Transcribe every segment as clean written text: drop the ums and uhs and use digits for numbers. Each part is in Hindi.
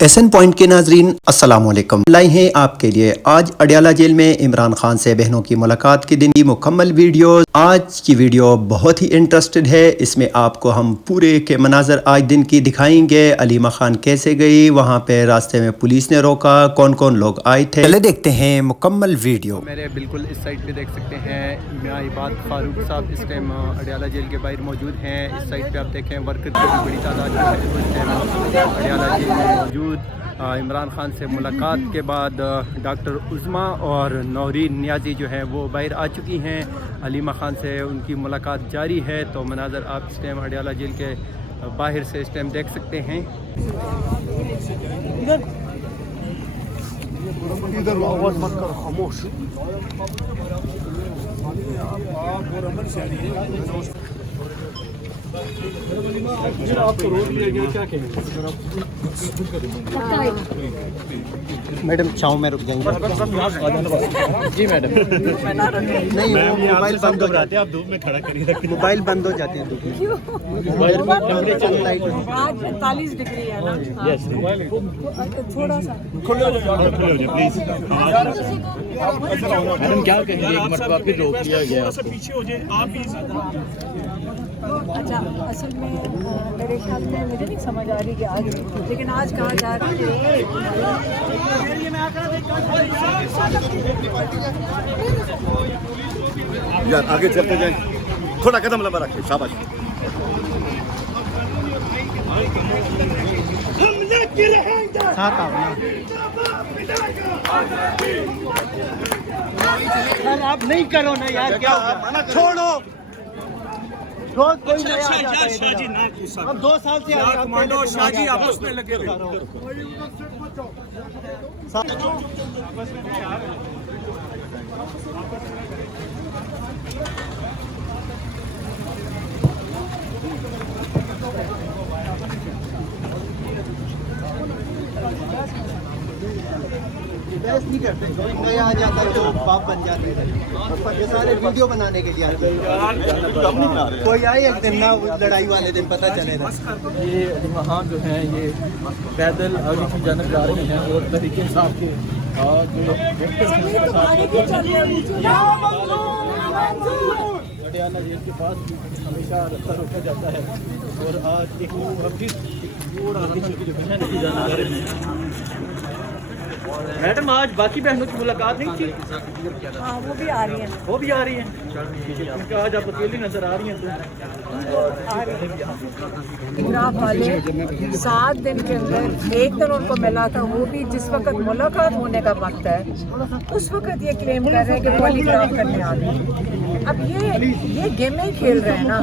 एसएन पॉइंट के नाजरीन अस्सलाम वालेकुम। लाई हैं आपके लिए आज अडयाला जेल में इमरान खान से बहनों की मुलाकात के दिन की मुकम्मल वीडियो। आज की वीडियो बहुत ही इंटरेस्टेड है। इसमें आपको हम पूरे के मनाजर आज दिन की दिखाएंगे। अलीमा खान कैसे गई, वहाँ पे रास्ते में पुलिस ने रोका, कौन कौन लोग आए थे, चले देखते हैं मुकम्मल वीडियो। मेरे बिल्कुल इस साइड पे देख सकते हैं मियाँ इबाद फारूक साहब इस टाइम अडयाला जेल के बाहर मौजूद हैं। इस साइड पे आप देखें वर्कर की भी बड़ी तादाद जो है इस टाइम अडयाला जेल में मौजूद। इमरान खान से मुलाकात के बाद डॉक्टर उज़मा और नौरीन नियाज़ी जो है वो बाहर आ चुकी हैं। अलीमा खान से उनकी मुलाकात जारी है। तो मनाजर आप इस टाइम अडयाला जेल के बाहर से इस टाइम देख सकते हैं। इधर आवाज मत कर, खामोश। आपको रोक लिया गया, क्या कहेंगे? मैडम छाँव में रुक जाएंगे। जी मैडम। नहीं, मोबाइल बंद हो जाते हैं। आप धूप में खड़ा करिए, मोबाइल बंद हो जाते हैं धूप में। आज 45 डिग्री है ना। यस, थोड़ा सा खुले हो जाए प्लीज। मैडम क्या कहेंगे, एक मरतबा फिर रोक लिया गया, पीछे हो जाए आप भी। अच्छा, असल में मेरे ख्याल में मुझे नहीं समझ आ रही कि आज, लेकिन आज कहा जा रहा है यार आगे चलते जाए, थोड़ा कदम लंबा रखें, शाबाश। आप नहीं करो ना यार, क्या छोड़ो। रोज कोई नया आ जाता है। अब 2 साल से कमांडो शाहजी आपस में लगे थे। नहीं करते, नया आ जाता है तो बाप बन जाते हैं। ये सारे वीडियो बनाने के लिए आते हैं। कोई आए एक दिन ना, लड़ाई वाले दिन पता चलेगा। ये अलीमा खान जो हैं ये पैदल आगे की जानब जा रही हैं और तरीके से आपके अडयाला जेल के पास हमेशा रास्ता रोका जाता है। और आज एक मैडम आज बाकी बहनों की मुलाकात नहीं थी। हाँ, वो भी आ रही हैं। वो भी आ रही हैं, क्योंकि आज आप अकेली नजर आ रही हैं। इमरान वाले 7 दिन के अंदर एक दिन उनको मिला था, वो भी जिस वक्त मुलाकात होने का वक्त है उस वक्त ये क्लेम कर रहे हैं कि पॉलीग्राफ करने आ रहे हैं। अब ये गेम ही खेल रहे हैं ना,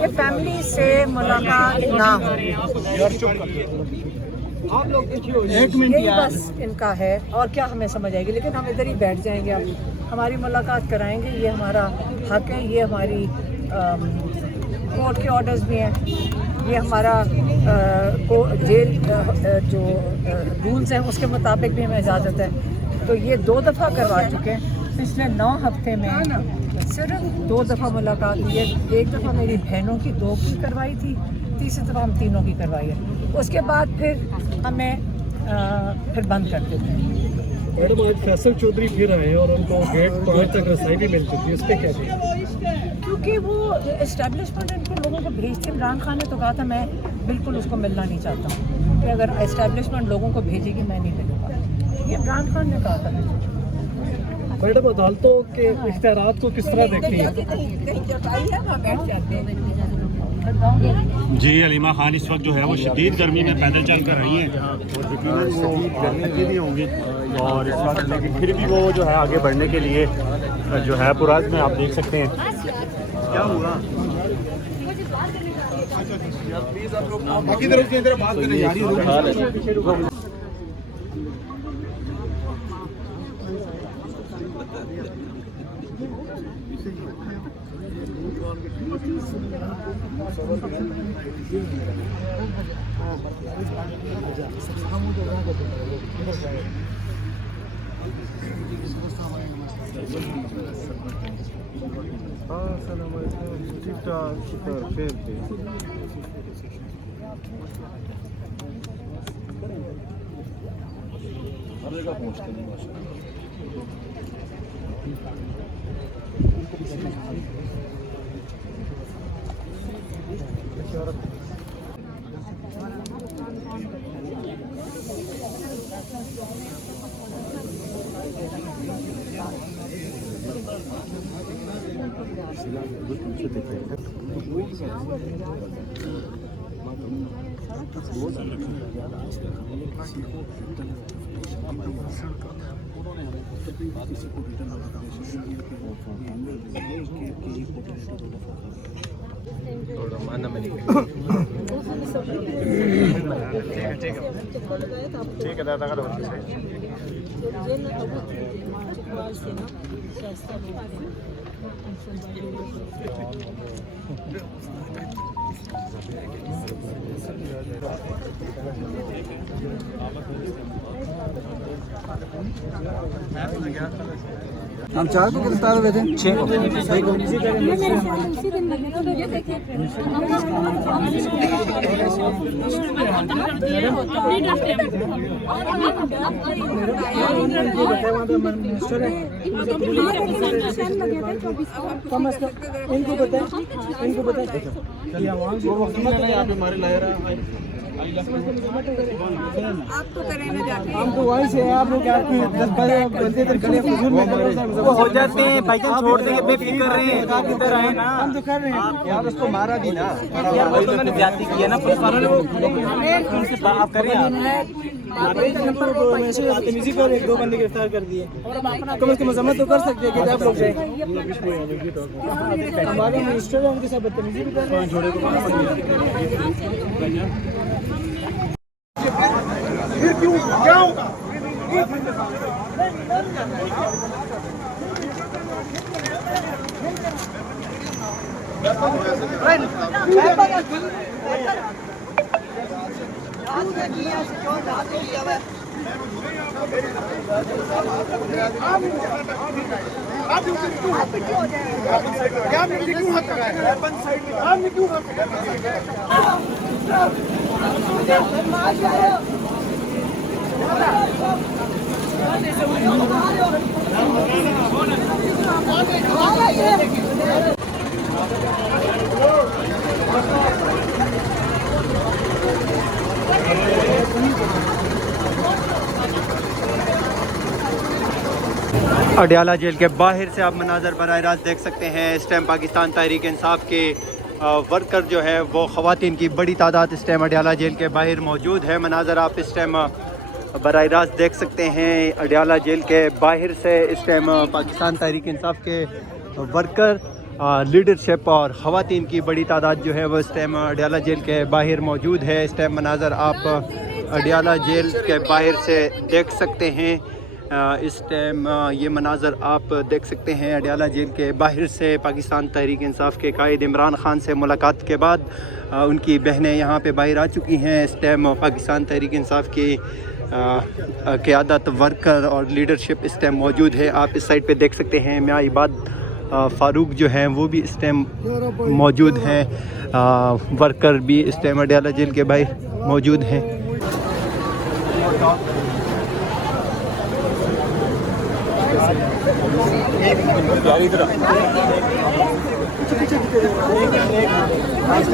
ये फैमिली से मुलाकात ना हो, यही बस इनका है। और क्या हमें समझ आएगी, लेकिन हम इधर ही बैठ जाएंगे। अब हमारी मुलाकात कराएंगे, ये हमारा हक है, ये हमारी कोर्ट के ऑर्डर्स भी हैं, ये हमारा जेल जो रूल्स हैं उसके मुताबिक भी हमें इजाज़त है। तो ये 2 दफ़ा करवा चुके हैं। पिछले 9 हफ्ते में सिर्फ 2 दफ़ा मुलाकात हुई है। एक दफ़ा मेरी बहनों की 2 की करवाई थी, तीसरी दफ़ा हम तीनों की करवाई है। उसके बाद फिर हमें फिर बंद कर देते हैं। मैडम आज फैसल चौधरी फिर आए और उनको गेट 5 तक रसाई भी मिल चुकी है, इस पर क्या कहेंगे? क्योंकि वो इस्टेब्लिशमेंट इनको लोगों को भेजते, इमरान खान ने तो कहा था मैं बिल्कुल उसको मिलना नहीं चाहता हूँ कि अगर इस्टेब्लिशमेंट लोगों को भेजेगी मैं नहीं मिलूँगा, ये इमरान खान ने कहा था। मैडम अदालतों के इख्तियारात को किस तरह देखती हैं? जी अलीमा खान इस वक्त जो है वो शदीद गर्मी में पैदल चल कर रही हैं और यकीनन वो गर्मी की भी होंगी और इस वक्त, लेकिन फिर भी वो जो है आगे बढ़ने के लिए जो है पुराज में आप देख सकते हैं। क्या हुआ बाकी तरफ से इधर बात करने जा रही है। Süper, हर जगह पहुँचते हैं माशाल्लाह। ठीक है दादा का हम 4 को गिरफ्तार हुए थे 6 को इनको बताए आप तो करें ना जाके हम तो वहीं से आप लोग 10-12 बंदे तो खड़े वो हो जाते हैं भाईजान छोड़ देंगे बेफिक्र रहे हैं आप इधर आए ना हम तो कर रहे हैं यार उसको मारा भी ना यार वो तो मैंने ज्यादती किया ना पुलिस वालों ने वो उनसे बात करें आप वैसे बदतमीजी कर 1-2 बंदे गिरफ्तार कर दिए कम से कम मजम्मत तो कर सकते हैं कि आप लोग जाए हमारे मिनिस्टर है उनके साथ बदतमीजी भी कर रहे हैं फिर क्यों क्या होगा अडियाला जेल के बाहर से आप मनाजर बराह रास्त देख सकते हैं। इस टाइम पाकिस्तान तहरीक इंसाफ के वर्कर जो है वो ख़वातीन की बड़ी तादाद इस टाइम अडियाला जेल के बाहर मौजूद है। मनाजर आप इस टाइम बराह रास्त देख सकते हैं अडियाला जेल के बाहर से। इस टाइम पाकिस्तान तहरीक इंसाफ के वर्कर लीडरशिप और ख़वातीन की बड़ी तादाद जो है वो इस टाइम अडियाला जेल के बाहर मौजूद है। इस टाइम मनाजर आप अडियाला जेल के बाहर से देख सकते हैं। इस टाइम ये मनाजर आप देख सकते हैं अडियाला जेल के बाहर से। पाकिस्तान तहरीक इंसाफ के कायद इमरान ख़ान से मुलाकात के बाद उनकी बहनें यहाँ पे बाहर आ चुकी हैं। इस टाइम पाकिस्तान तहरीक इंसाफ की क़यादत वर्कर और लीडरशिप इस टाइम मौजूद है। आप इस साइड पे देख सकते हैं मियां इबाद फ़ारूक जो हैं वो भी इस टाइम मौजूद हैं। वर्कर भी इस टाइम अडियाला जेल के बाहर मौजूद हैं।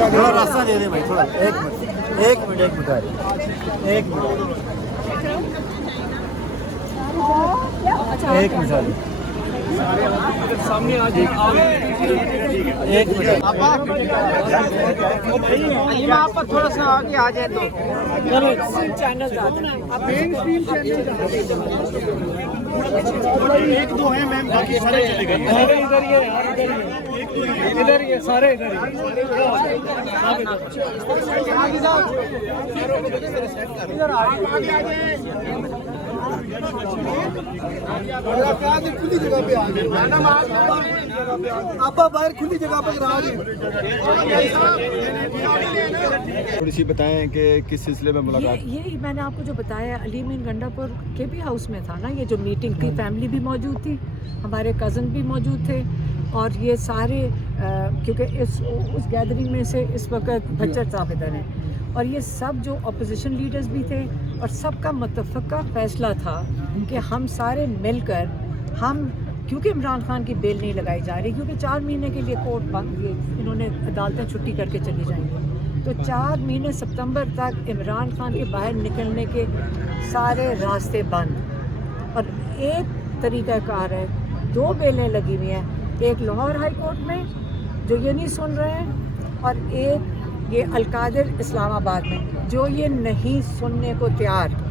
थोड़ा रास्ता दे दे भाई थोड़ा एक मिनट सामने आ जाए एक मिनट आप पर थोड़ा सा आगे आ जाए तो चैनल एक दो है मैम बाकी सारे चले गए इधर ये सारे इधर खुली जगह पे आ गए आप बाहर खुली जगह पर आ गए। थोड़ी सी बताएं कि किस सिलसिले में मुलाकात। ये मैंने आपको जो बताया अली मीन गंडापुर के भी हाउस में था ना, ये जो मीटिंग की फैमिली भी मौजूद थी, हमारे कज़न भी मौजूद थे और ये सारे क्योंकि उस गैदरिंग में से इस वक्त भच्चर साहब इधर हैं और ये सब जो अपोजिशन लीडर्स भी थे और सबका मुत्तफ़क़ा फ़ैसला था कि हम सारे मिलकर क्योंकि इमरान खान की बेल नहीं लगाई जा रही, क्योंकि 4 महीने के लिए कोर्ट बंद, इन्होंने अदालतें छुट्टी करके चली जाएंगी, तो 4 महीने सितंबर तक इमरान खान के बाहर निकलने के सारे रास्ते बंद। और एक तरीक़ाकार है, 2 बेलें लगी हुई हैं, एक लाहौर हाई कोर्ट में जो ये नहीं सुन रहे हैं, और एक ये अलकादिर इस्लामाबाद में जो ये नहीं सुनने को तैयार।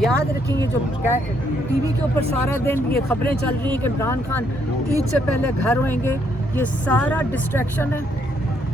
याद रखेंगे, जो टीवी के ऊपर सारा दिन ये खबरें चल रही हैं कि इमरान खान ईद से पहले घर होंगे, ये सारा डिस्ट्रैक्शन है,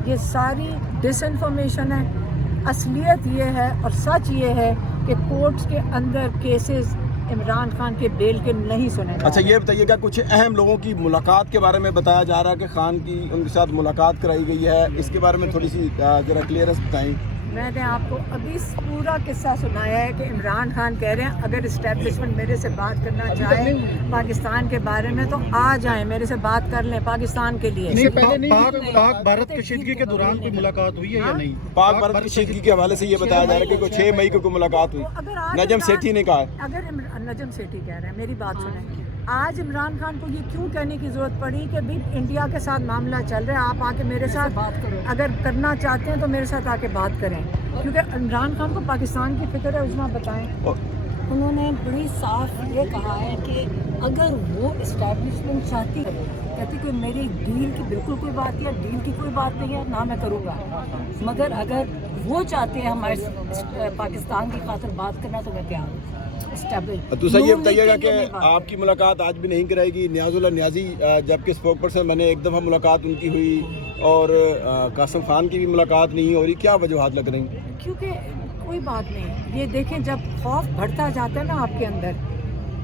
ये सारी डिसइंफॉर्मेशन है। असलियत ये है और सच ये है कि कोर्ट्स के अंदर केसेस इमरान खान के बेल के नहीं सुने। अच्छा, ये बताइएगा, कुछ अहम लोगों की मुलाकात के बारे में बताया जा रहा है कि खान की उनके साथ मुलाकात कराई गई है, इसके बारे में थोड़ी सी ज़रा क्लियरेंस बताएं। मैंने आपको अभी पूरा किस्सा सुनाया है कि इमरान खान कह रहे हैं अगर इस्टेब्लिशमेंट मेरे से बात करना चाहे पाकिस्तान के बारे में तो आ जाएं, मेरे से बात कर लें पाकिस्तान के लिए। पाक भारत कशीदगी के दौरान कोई मुलाकात हुई है या नहीं? पाक भारत कशीदगी के हवाले से ये बताया जा रहा है कि 6 मई को मुलाकात हुई, नजम सेठी ने कहा। अगर नजम सेठी कह रहे हैं, मेरी बात सुनें, आज इमरान खान को ये क्यों कहने की ज़रूरत पड़ी कि भाई इंडिया के साथ मामला चल रहा है, आप आके मेरे साथ बात करो, अगर करना चाहते हैं तो मेरे साथ आके बात करें, क्योंकि इमरान खान को पाकिस्तान की फिक्र है। उजना बताएं, उन्होंने बड़ी साफ ये कहा है कि अगर वो इस्टेब्लिशमेंट चाहती है, कहती कि मेरी डील की बिल्कुल कोई बात है, डील की कोई बात नहीं है ना, मैं करूँगा, मगर अगर वो चाहते हैं हमारे पाकिस्तान की खातिर बात करना तो मैं तैयार हूँ। दूसरा ये बताइएगा कि आपकी मुलाकात आज भी नहीं कराएगी न्याजुल्लाह न्याजी, जबकि स्पोक पर्सन मैंने एक दफ़ा मुलाकात उनकी हुई और कासिम खान की भी मुलाकात नहीं हो रही, क्या वजूहात लग रही? क्योंकि कोई बात नहीं, ये देखें जब खौफ बढ़ता जाता है ना आपके अंदर,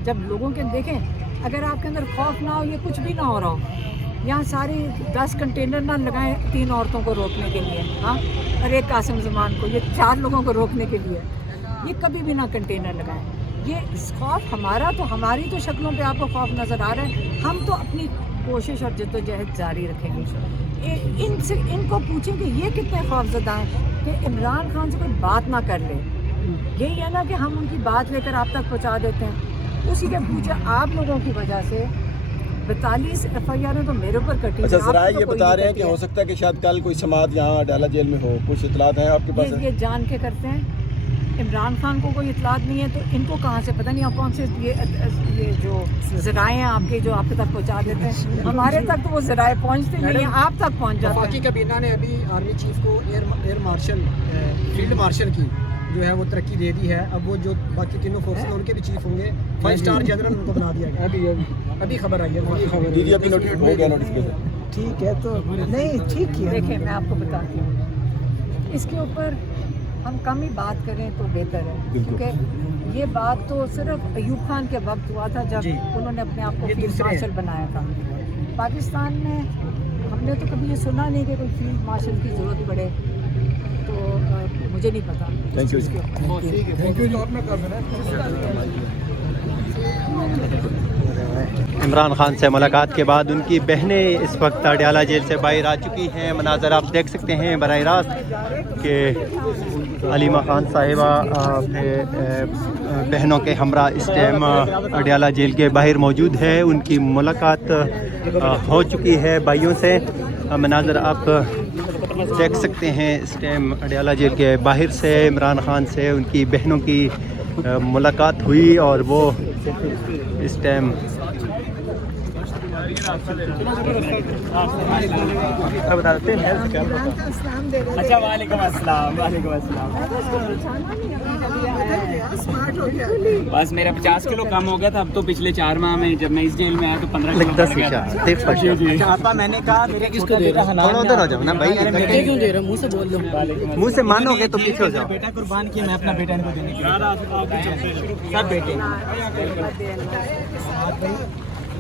जब लोगों के देखें अगर आपके अंदर खौफ ना हो, ये कुछ भी ना हो रहा हो, यहाँ सारी 10 कंटेनर ना लगाएं 3 औरतों को रोकने के लिए, हाँ, और एक कासिम ज़मान को, ये 4 लोगों को रोकने के लिए, ये कभी भी ना कंटेनर लगाएं। ये खौफ हमारा तो, हमारी तो शक्लों पे आपको खौफ नज़र आ रहा है, हम तो अपनी कोशिश और जद्दोजहद जारी रखेंगे। इनसे इनको पूछें कि ये कितने खौफज़दा हैं कि इमरान खान से कोई बात ना कर ले। यही है ना कि हम उनकी बात लेकर आप तक पहुंचा देते हैं, उसी के पूछे आप लोगों की वजह से 42 FIR तो मेरे ऊपर कटी। अच्छा, ज़राए ये बता रहे हैं कि हो सकता है कि शायद कल कोई समात यहाँ अडाला जेल में हो, कुछ इतलात हैं आपके पास? ये जान के करते हैं, इमरान खान को कोई इतलात नहीं है तो इनको कहाँ से पता नहीं, आप कौन से ये जो ज़राए हैं आपके जो आपके तक पहुँचा देते हैं, हमारे तक तो वो ज़राए पहुँचते नहीं हैं, आप तक पहुँच जाते हैं। वफाकी काबीना ने अभी आर्मी चीफ को एयर मार्शल, फील्ड मार्शल की जो है वो तरक्की दे दी है। अब वो जो बाकी तीनों फोर्सेस हैं उनके भी चीफ होंगे, 5 स्टार जनरल उनको बना दिया गया। अभी खबर आई है, दीदी अभी नोटिस हो गया नोटिफिकेशन। ठीक है, तो नहीं ठीक है। देखिए मैं आपको बताती हूँ, इसके ऊपर हम कम ही बात करें तो बेहतर है, क्योंकि ये बात तो सिर्फ अयूब खान के वक्त हुआ था जब उन्होंने अपने आप को फील्ड मार्शल बनाया था। पाकिस्तान में हमने तो कभी ये सुना नहीं कि कोई फील्ड मार्शल की ज़रूरत पड़े, तो मुझे नहीं पता। Thank you. इमरान खान से मुलाकात के बाद उनकी बहनें इस वक्त अडयाला जेल से बाहर आ चुकी हैं। मनाज़र आप देख सकते हैं बराह रास्त के अलीमा खान साहिबा बहनों के हमरा इस टाइम अडयाला जेल के बाहर मौजूद है। उनकी मुलाकात हो चुकी है भाइयों से। मनाज़र आप देख सकते हैं इस टाइम अडयाला जेल के बाहर से इमरान खान से उनकी बहनों की मुलाकात हुई और वो इस टाइम बताते हैं। अच्छा, वालेकुम अस्सलाम। वालेकुम अस्सलाम। बस मेरा 50 किलो कम हो गया था। अब तो पिछले 4 माह में जब मैं इस जेल में आया तो 15 किलो बढ़ गया। चाहता मैंने कहा मेरे किसको दे रहा है, उधर हो जाओ ना भाई, क्यों दे रहा, मुंह से बोल दो, मुंह से मानोगे तो पीछे हो जाओ। बेटा कुर्बान किया, मैं अपना बेटा इनको देने के लिए, सब बेटे।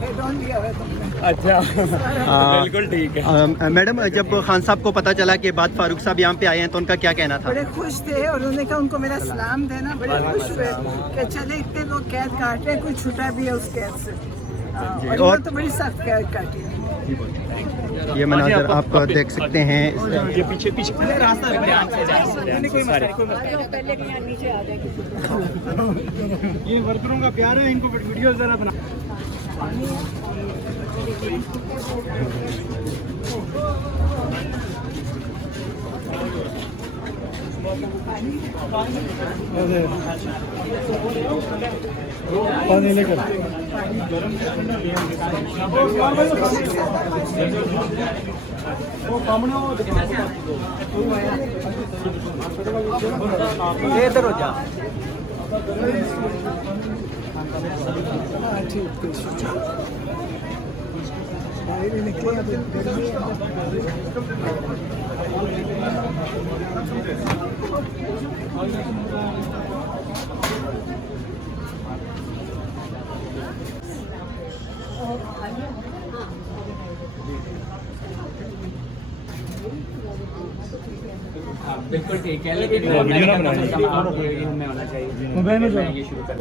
अच्छा, बिल्कुल ठीक है। मैडम, जब खान साहब को पता चला कि बाद फारूक साहब यहाँ पे आए हैं तो उनका क्या कहना था? बड़े खुश थे और उन्होंने कहा उनको मेरा सलाम देना, बड़े खुश हुए कि चले इतने लोग कैद काट रहे हैं, कोई छूटा भी है उस कैद से। और तो बड़ी सख्त कैद काटी है। ये मनाज़र आप देख सकते हैं। ये पीछे पीछे रास्ता कोई मसला नहीं, कोई मसला पहले के यहाँ नीचे आ जाए। ये वर्करों का प्यार है, इनको वीडियो जरा बना। पानी लेकर इधर हो जा। बिल्कुल ठीक है, लेकिन वीडियो ना बनाइए, में होना चाहिए। मोबाइल में ये शुरू कर